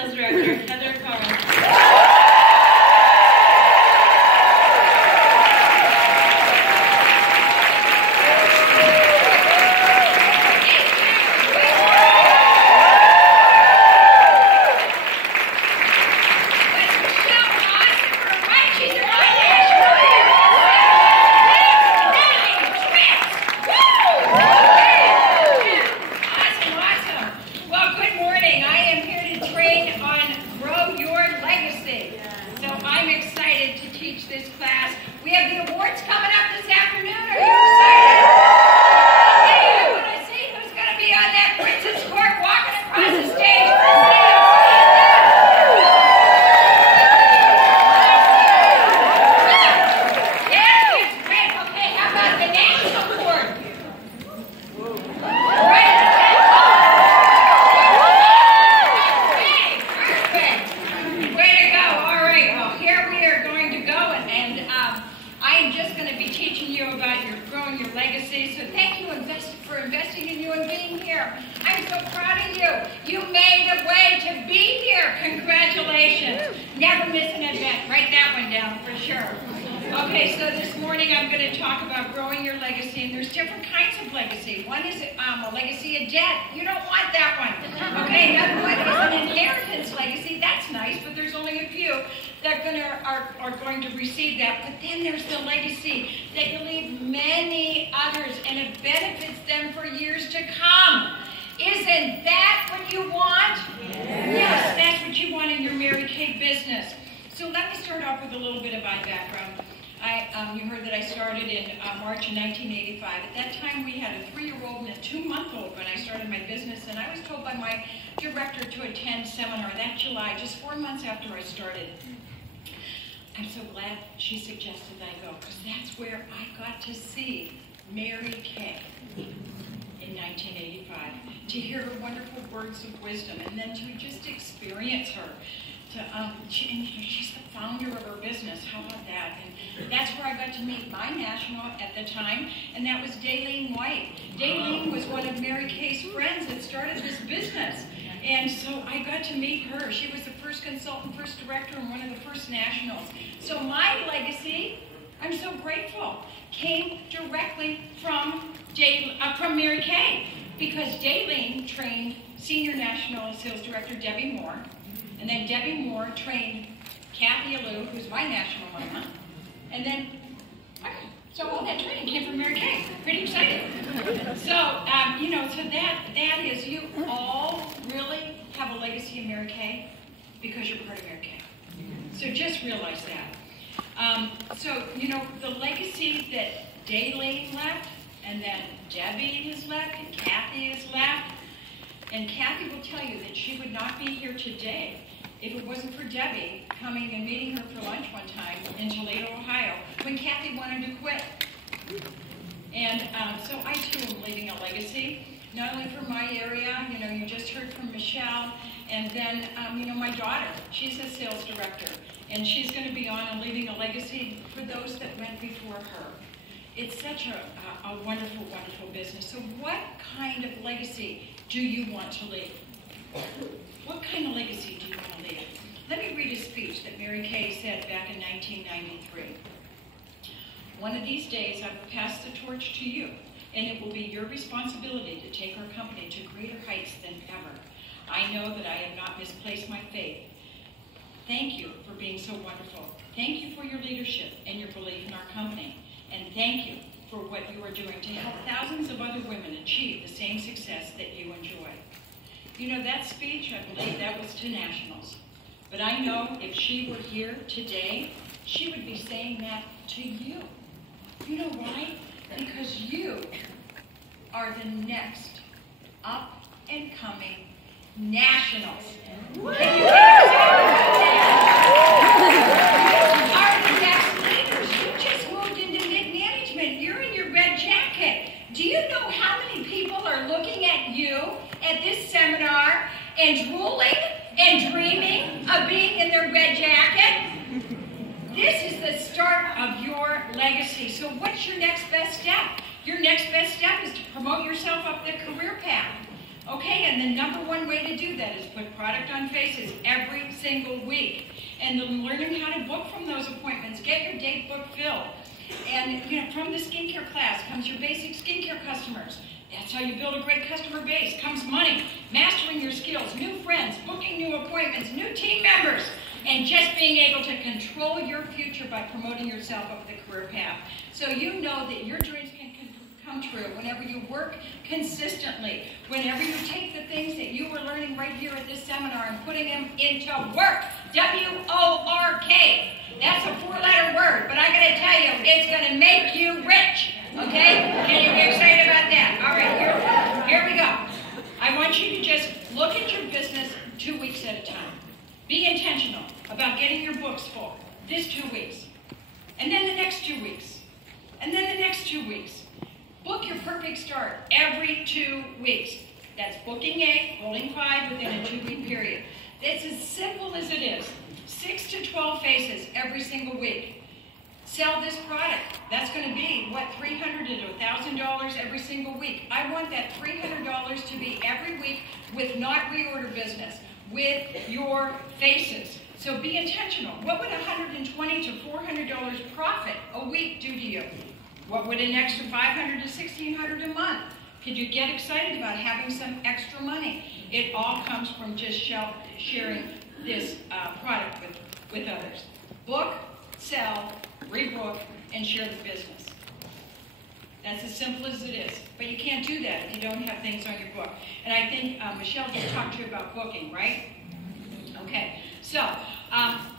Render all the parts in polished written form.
Sales Director, Heather Carl. Are going to receive that, but then there's the legacy that you leave many others and it benefits them for years to come. Isn't that what you want? Yes, that's what you want in your Mary Kay business. So let me start off with a little bit of my background. You heard that I started in March of 1985. At that time, we had a 3-year-old and a 2-month-old when I started my business, and I was told by my director to attend seminar that July, just 4 months after I started. I'm so glad she suggested I go, because that's where I got to see Mary Kay in 1985, to hear her wonderful words of wisdom, and then to just experience her. She's the founder of her business. How about that? And that's where I got to meet my national at the time, and that was Daylene White. Daylene was one of Mary Kay's friends that started this business. And so I got to meet her. She was the first consultant, first director, and one of the first nationals. So my legacy, I'm so grateful, came directly from Mary Kay, because Daylene trained Senior National Sales Director Debbie Moore, and then Debbie Moore trained Kathy Alou, who's my national mama, and then, so all that training came from Mary Kay. Pretty exciting. So, so that is, you all really have a legacy in Mary Kay because you're part of Mary Kay. So just realize that. The legacy that Daylene left, and then Debbie has left, and Kathy has left, and Kathy will tell you that she would not be here today if it wasn't for Debbie coming and meeting her for lunch one time in Toledo, Ohio, when Kathy wanted to quit. And so I too am leaving a legacy, not only for my area, you just heard from Michelle, and then, my daughter, she's a sales director, and she's going to be on and leaving a legacy for those that went before her. It's such a wonderful, wonderful business. So what kind of legacy do you want to leave? What kind of legacy do you want to leave? Let me read a speech that Mary Kay said back in 1993. One of these days, I will pass the torch to you, and it will be your responsibility to take our company to greater heights than ever. I know that I have not misplaced my faith. Thank you for being so wonderful. Thank you for your leadership and your belief in our company. And thank you for what you are doing to help thousands of other women achieve the same success that you enjoy. That speech, I believe that was to nationals. But I know if she were here today, she would be saying that to you. You know why? Because you are the next up and coming nationals. Can you hear are the next leaders. You just moved into mid-management. You're in your red jacket. Do you know how many people are looking at you at this seminar and drooling and dreaming of being in their red jacket? This is the start of your legacy. So what's your next best step? Your next best step is to promote yourself up the career path. Okay, and the number one way to do that is put product on faces every single week. And then learning how to book from those appointments. Get your date book filled. And from the skincare class comes your basic skincare customers. That's how you build a great customer base. Comes money, mastering your skills, new friends, booking new appointments, new team members, and just being able to control your future by promoting yourself up the career path. So you know that your dreams can come true whenever you work consistently, whenever you take the things that you were learning right here at this seminar and putting them into work. W-O-R-K. That's a 4-letter word, but I gotta tell you, it's gonna make you rich. Okay? Can you be excited about that? All right, here we go. I want you to just look at your business 2 weeks at a time. Be intentional about getting your books full this 2 weeks. And then the next 2 weeks. And then the next 2 weeks. Book your perfect start every 2 weeks. That's booking 8, holding 5 within a 2-week period. It's as simple as it is. 6 to 12 faces every single week. Sell this product. That's going to be, what, $300 to $1,000 every single week. I want that $300 to be every week with not reorder business, with your faces. So be intentional. What would $120 to $400 profit a week do to you? What would an extra $500 to $1,600 a month? Could you get excited about having some extra money? It all comes from just sharing this product with others. Book, sell, rebook, and share the business. That's as simple as it is. But you can't do that if you don't have things on your book. And I think Michelle just talked to you about booking, right? Okay. So,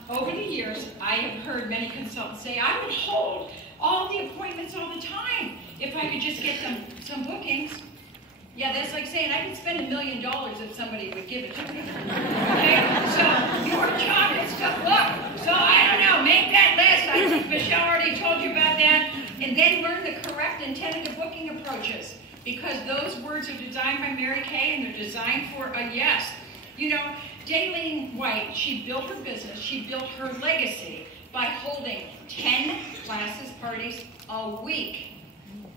over the years, I have heard many consultants say, I would hold all the appointments all the time if I could just get some bookings. Yeah, that's like saying I could spend $1 million if somebody would give it to me. Okay? So your job is to book. So I don't know, make that list. I think Michelle already told you about that. And then learn the correct and tentative booking approaches. Because those words are designed by Mary Kay and they're designed for a yes. Daylene White, she built her business, she built her legacy by holding 10 classes parties a week.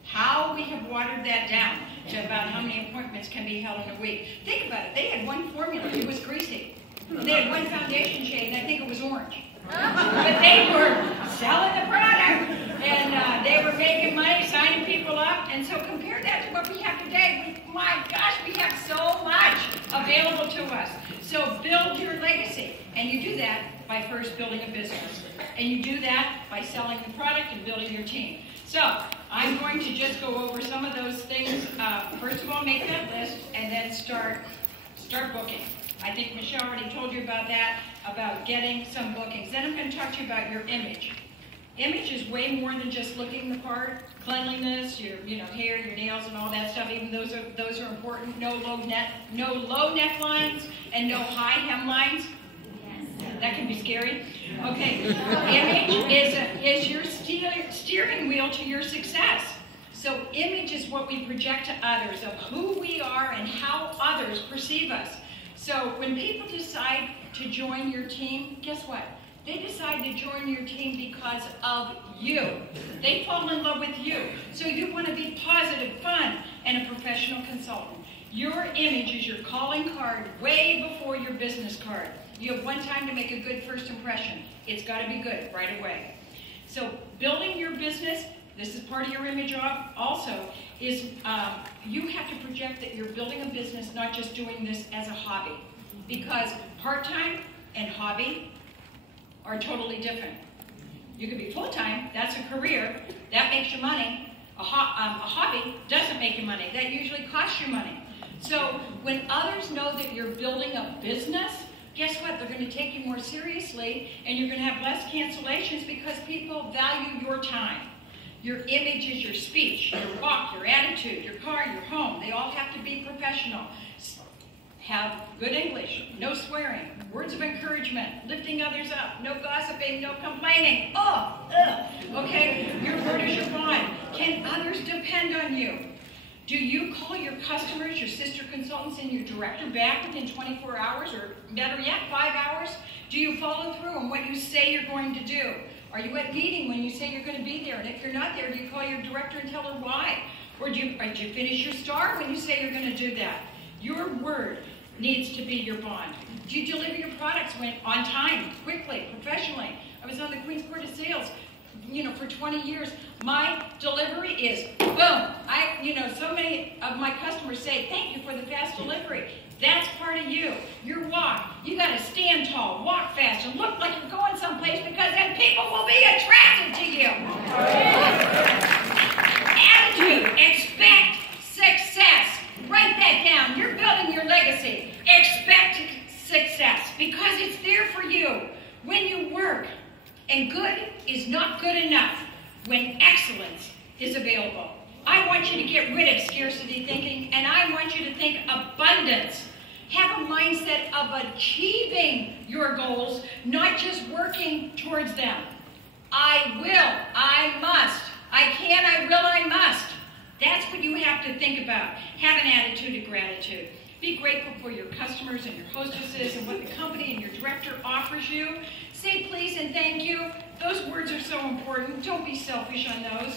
How we have watered that down to about how many appointments can be held in a week. Think about it. They had one formula. It was greasy. They had one foundation shade, and I think it was orange. But they were selling the product, and they were making money, signing people up. And so compare that to what we have today. My gosh, we have so much available to us. So build your legacy. And you do that by first building a business. And you do that by selling the product and building your team. So I'm going to just go over some of those things. First of all, make that list, and then start booking. I think Michelle already told you about that, about getting some bookings. Then I'm going to talk to you about your image. Image is way more than just looking the part. Cleanliness, your hair, your nails, and all that stuff. Even those are important. No low necklines, and no high hemlines. That can be scary. Okay, image is your steering wheel to your success. So image is what we project to others of who we are and how others perceive us. So when people decide to join your team, guess what? They decide to join your team because of you. They fall in love with you. So you want to be positive, fun, and a professional consultant. Your image is your calling card way before your business card. You have one time to make a good first impression. It's got to be good right away. So building your business, this is part of your image also, is you have to project that you're building a business, not just doing this as a hobby. Because part-time and hobby are totally different. You could be full-time, that's a career, that makes you money. A hobby doesn't make you money, that usually costs you money. So when others know that you're building a business, guess what? They're going to take you more seriously, and you're going to have less cancellations because people value your time. Your image is your speech, your walk, your attitude, your car, your home. They all have to be professional. Have good English, no swearing, words of encouragement, lifting others up, no gossiping, no complaining. Okay? Your word is your bond. Can others depend on you? Do you call your customers, your sister consultants, and your director back within 24 hours, or better yet, 5 hours? Do you follow through on what you say you're going to do? Are you at meeting when you say you're going to be there? And if you're not there, do you call your director and tell her why? Or did you finish your star when you say you're going to do that? Your word needs to be your bond. Do you deliver your products on time, quickly, professionally? I was on the Queen's Court of Sales, for 20 years. My delivery is boom. So many of my customers say, thank you for the fast delivery. That's part of you. Your walk. You got to stand tall, walk fast, and look like you're going someplace, because then people will be attracted to you. Attitude. Expect success. Write that down. You're building your legacy. Expect success, because it's there for you when you work. And good is not good enough when excellence is available. I want you to get rid of scarcity thinking, and I want you to think abundance. Have a mindset of achieving your goals, not just working towards them. I will, I must, I can, I will, I must. That's what you have to think about. Have an attitude of gratitude. Be grateful for your customers and your hostesses and what the company and your director offers you. Say please and thank you. Those words are so important. Don't be selfish on those.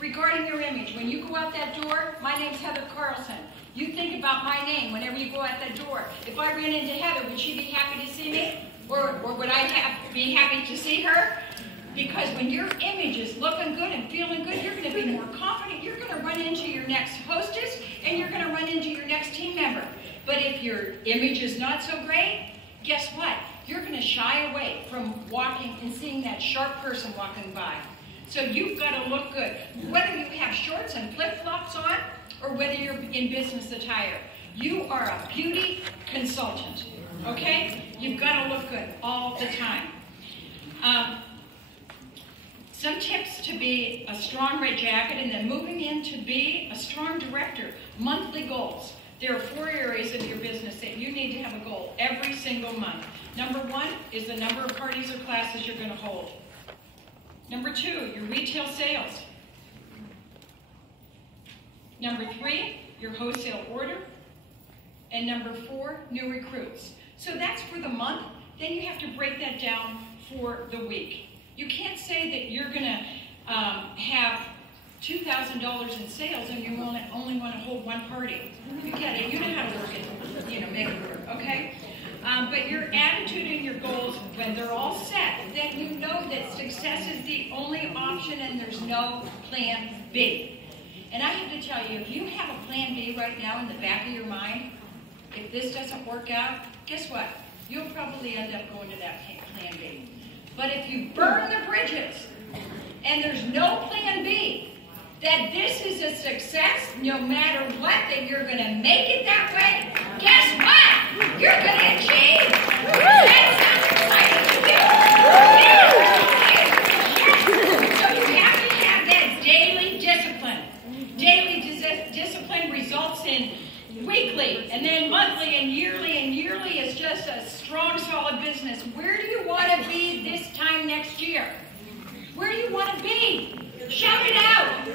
Regarding your image, when you go out that door, my name's Heather Carlson. You think about my name whenever you go out that door. If I ran into Heather, would she be happy to see me? Or would I be happy to see her? Because when your image is looking good and feeling good, you're going to be more confident. You're going to run into your next hostess, and you're going to run into your next team member. But if your image is not so great, guess what? You're going to shy away from walking and seeing that sharp person walking by. So you've got to look good. Whether you have shorts and flip-flops on, or whether you're in business attire, you are a beauty consultant, okay? You've got to look good all the time. Some tips to be a strong red jacket, and then moving in to be a strong director. Monthly goals. There are 4 areas of your business that you need to have a goal every single month. Number 1 is the number of parties or classes you're going to hold. Number 2, your retail sales. Number 3, your wholesale order. And number 4, new recruits. So that's for the month. Then you have to break that down for the week. You can't say that you're going to have $2,000 in sales and you only want to hold 1 party. You get it. You know how to work it, make it work, okay? But your attitude and your goals, when they're all set, then you know that success is the only option and there's no plan B. And I have to tell you, if you have a plan B right now in the back of your mind, if this doesn't work out, guess what? You'll probably end up going to that plan B. But if you burn the bridges and there's no plan B, that this is a success no matter what, that you're going to make it that way, guess what? You're going to achieve. That sounds exciting to me. So you have to have that daily discipline. Daily discipline results in weekly, and then monthly, and yearly is just a strong, solid business. Where do you want to be this time next year? Where do you want to be? Shout it out.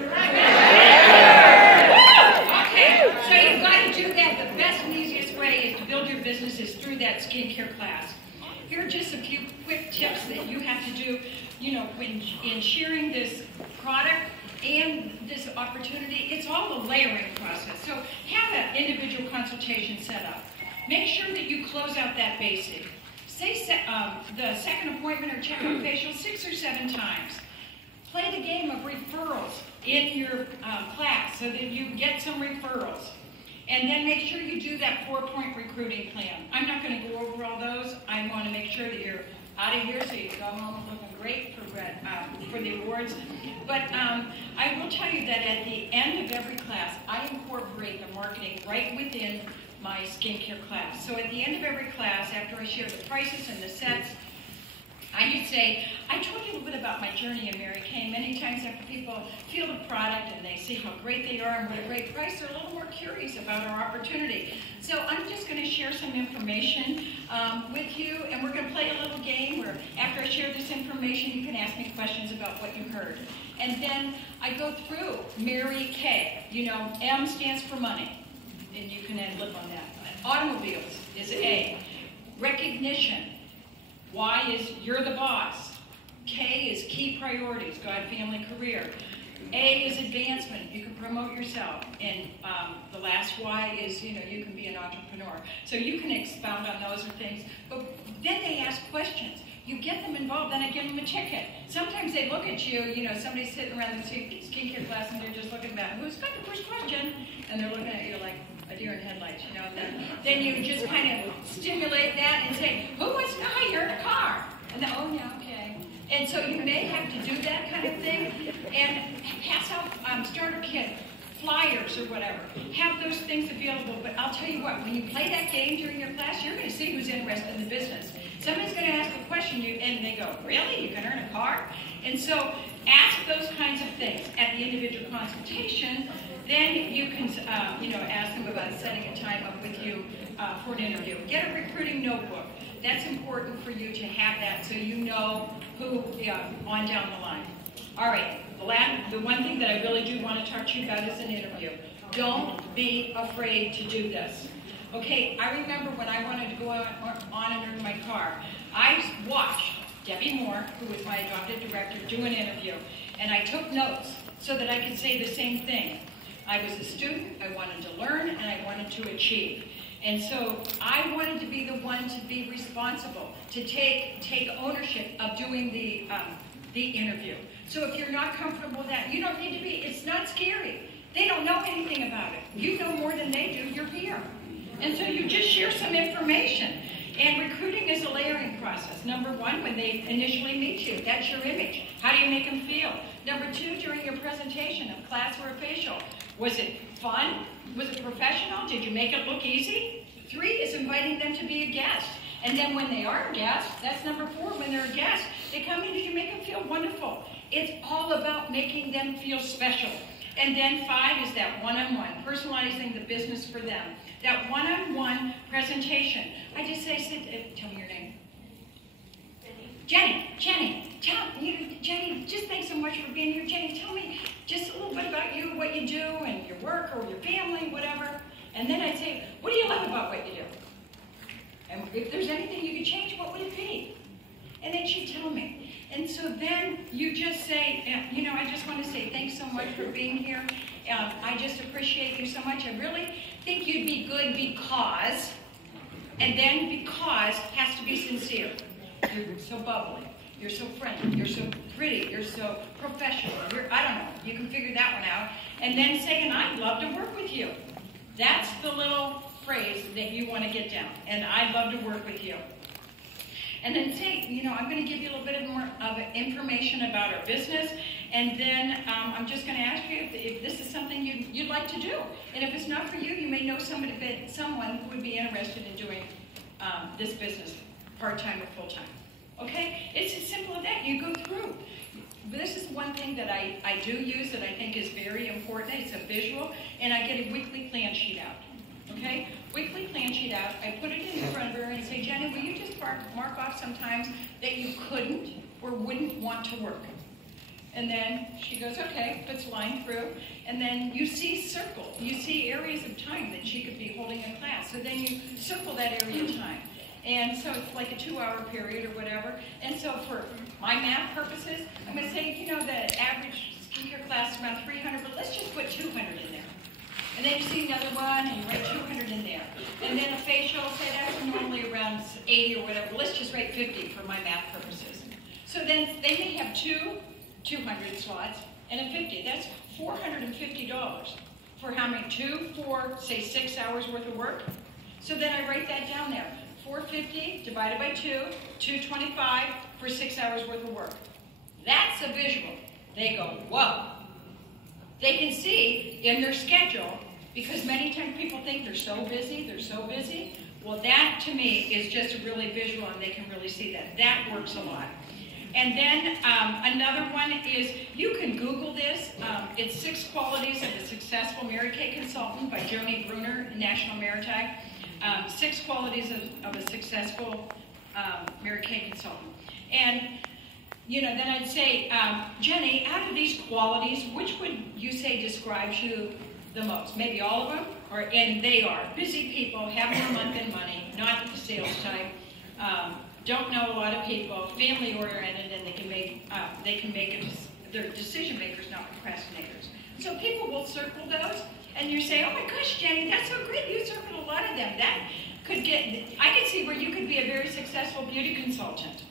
Okay, so you've got to do that. The best and easiest way is to build your businesses through that skincare class. Here are just a few quick tips that you have to do, when in sharing this product and this opportunity. It's all a layering process. So have an individual consultation set up. Make sure that you close out that basic. Say the second appointment or check-up facial 6 or 7 times. Play the game of referrals in your class so that you get some referrals. And then make sure you do that 4-point recruiting plan. I'm not going to go over all those. I want to make sure that you're out of here so you go home looking great for the awards. But I will tell you that at the end of every class, I incorporate the marketing right within my skincare class. So at the end of every class, after I share the prices and the sets, I could say, I told you a little bit about my journey in Mary Kay. Many times after people feel the product and they see how great they are and what a great price, they're a little more curious about our opportunity. So I'm just going to share some information with you, and we're going to play a little game where after I share this information, you can ask me questions about what you heard. And then I go through Mary Kay. M stands for money, and you can end lip on that. Automobiles is A. Recognition. Y is you're the boss. K is key priorities, God, family, career. A is advancement. You can promote yourself. And the last Y is, you can be an entrepreneur. So you can expound on those things. But then they ask questions. You get them involved, then I give them a ticket. Sometimes they look at you, somebody's sitting around the skincare class and they're just looking about, who's got the first question? And they're looking at you like a deer in headlights, Then you just kind of stimulate that and say, who wants to hire a car? And then, oh, yeah, okay. And so you may have to do that kind of thing and pass out starter kit, flyers or whatever. Have those things available. But I'll tell you what, when you play that game during your class, you're going to see who's interested in the business. Somebody's going to ask a question, and they go, really? You can earn a car? And so ask those kinds of things at the individual consultation. Then you can, ask them about setting a time up with you for an interview. Get a recruiting notebook. That's important for you to have that so you know who on down the line. All right, the one thing that I really do want to talk to you about is an interview. Don't be afraid to do this. Okay, I remember when I wanted to go on and earn my car, I watched Debbie Moore, who was my adopted director, do an interview, and I took notes so that I could say the same thing. I was a student, I wanted to learn, and I wanted to achieve. And so I wanted to be the one to be responsible, to take ownership of doing the interview. So if you're not comfortable with that, you don't need to be. It's not scary. They don't know anything about it. You know more than they do. You're here. And so you just share some information. And recruiting is a layering process. Number one, when they initially meet you, that's your image. How do you make them feel? Number two, during your presentation, a class or a facial, was it fun? Was it professional? Did you make it look easy? Three is inviting them to be a guest. And then when they are a guest, that's number four, when they're a guest, they come in and you make them feel wonderful. It's all about making them feel special. And then five is that one-on-one, personalizing the business for them. That one-on-one presentation. I just say, tell me your name. Jenny, Jenny, just thanks so much for being here. Jenny, tell me just a little bit about you, what you do, and your work or your family, whatever. And then I'd say, what do you love about what you do? And if there's anything you could change, what would it be? And then she'd tell me. And so then you just say, I just want to say thanks so much for being here. I just appreciate you so much. I really think you'd be good because, and then because has to be sincere. You're so bubbly. You're so friendly. You're so pretty. You're so professional. I don't know. You can figure that one out. And then saying, I'd love to work with you. That's the little phrase that you want to get down. And I'd love to work with you. And then say, I'm going to give you a little bit more of information about our business. And then I'm just going to ask you if this is something you'd like to do. And if it's not for you, you may know someone who would be interested in doing this business part-time or full-time. Okay? It's as simple as that. You go through. This is one thing that I do use that I think is very important. It's a visual, and I get a weekly plan sheet out. Okay? Weekly plan sheet out. I put it in front of her and say, Jenny, will you just mark off sometimes that you couldn't or wouldn't want to work? And then she goes, okay, puts a line through. And then you see circle. You see areas of time that she could be holding a class. So then you circle that area of time. And so it's like a 2-hour period or whatever. And so for my math purposes, I'm going to say, the average skincare class is about 300, but let's just put 200 in there. And then you see another one, and you write 200 in there. And then a facial, say that's normally around 80 or whatever. Let's just write 50 for my math purposes. So then they may have 200 slots and a 50. That's $450 for how many? 2, 4, say 6 hours worth of work. So then I write that down there. 450 divided by 2, 225 for 6 hours worth of work. That's a visual. They go, whoa. They can see in their schedule, because many times people think they're so busy. Well, that to me is just a really visual, and they can really see that. That works a lot. And then another one is, you can Google this. It's 6 Qualities of a Successful Mary Kay Consultant by Joni Bruner, National Maritime. 6 Qualities of a Successful Mary Kay Consultant. And, then I'd say, Jenny, out of these qualities, which would you say describes you the most? Maybe all of them? And they are busy people, have no month-end money, not the sales type, don't know a lot of people, family-oriented, and they can make they're decision makers, not procrastinators. So people will circle those, and you say, oh my gosh, Jenny, that's so great. You circled a lot of them. That could I could see where you could be a very successful beauty consultant.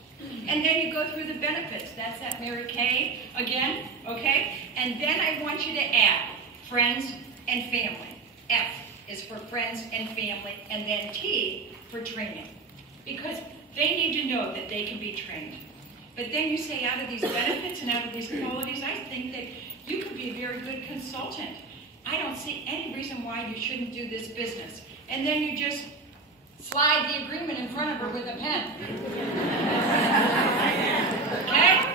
And then you go through the benefits. That's that Mary Kay again, okay? And then I want you to add friends and family. F is for friends and family, and then T for training. Because they need to know that they can be trained. But then you say out of these benefits and out of these qualities, I think that you could be a very good consultant. I don't see any reason why you shouldn't do this business. And then you just slide the agreement in front of her with a pen. Okay?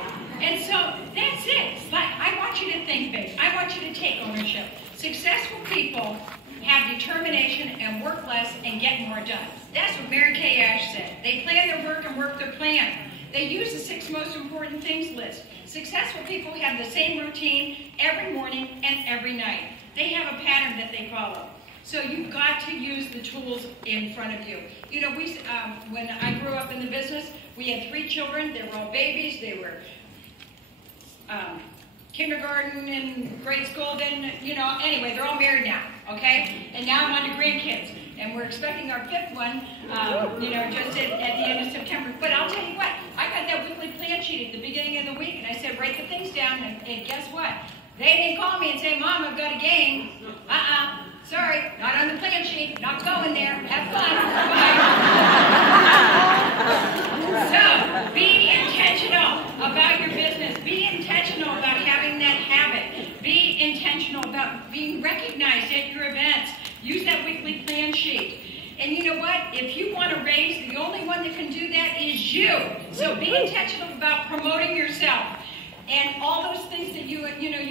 And so that's it. I want you to think big. I want you to take ownership. Successful people have determination and work less and get more done. That's what Mary Kay Ash said. They plan their work and work their plan. They use the 6 most important things list. Successful people have the same routine every morning and every night. They have a pattern that they follow. So you've got to use the tools in front of you. You know, when I grew up in the business, we had 3 children. They were all babies. They were kindergarten and grade school. Then, you know, anyway, they're all married now, okay? And now I'm on to grandkids. And we're expecting our 5th one, you know, just at the end of September. But I'll tell you what, I got that weekly plan sheet at the beginning of the week, and I said, write the things down, and guess what? They didn't call me and say, Mom, I've got a game. Sorry, not on the plan sheet, not going there. Have fun. Bye. So, be intentional about your business. Be intentional about having that habit. Be intentional about being recognized at your events. Use that weekly plan sheet. And you know what? If you want to raise, the only one that can do that is you. So be intentional about promoting yourself. And all those things that you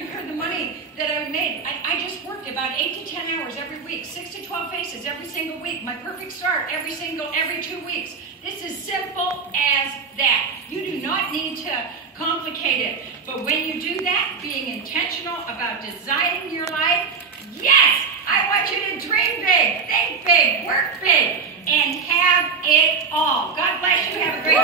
heard the money that I made. I just worked about 8 to 10 hours every week, 6 to 12 faces every single week. My perfect start every 2 weeks. This is simple as that. You do not need to complicate it. But when you do that, being intentional about designing your life, yes, I want you to dream big, think big, work big, and have it all. God bless you. Have a great day.